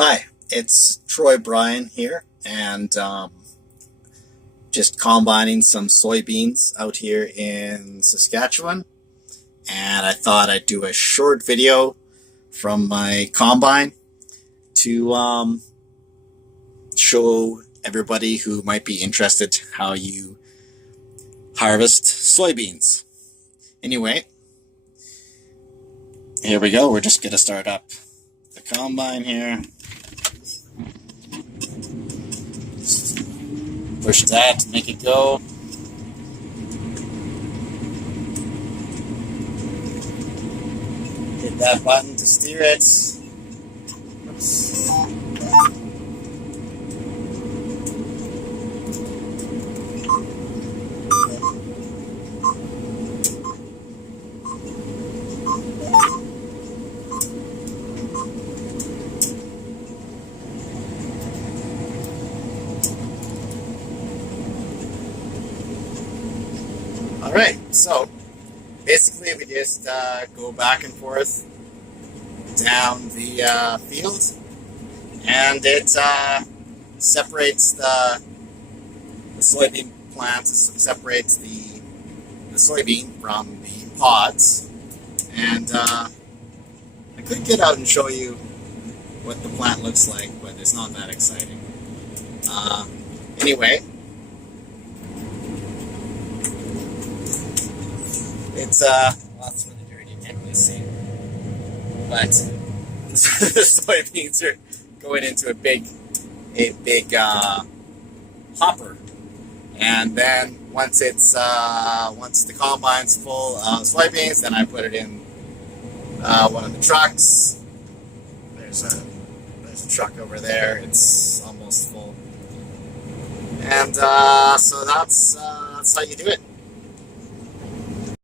Hi, it's Troi Bryan here, and just combining some soybeans out here in Saskatchewan. And I thought I'd do a short video from my combine to show everybody who might be interested how you harvest soybeans. Anyway, here we go. We're just going to start up the combine here. Push that to make it go. Hit that button to steer it. Oops. Alright, so basically we just go back and forth down the field, and it separates the soybean plant, separates the soybean from the pods. And I could get out and show you what the plant looks like, but it's not that exciting. Anyway, it's that's really dirty, you can't really see. But the soybeans are going into a big hopper, and then once the combine's full of soybeans, then I put it in one of the trucks. There's a truck over there. It's almost full, and so that's how you do it.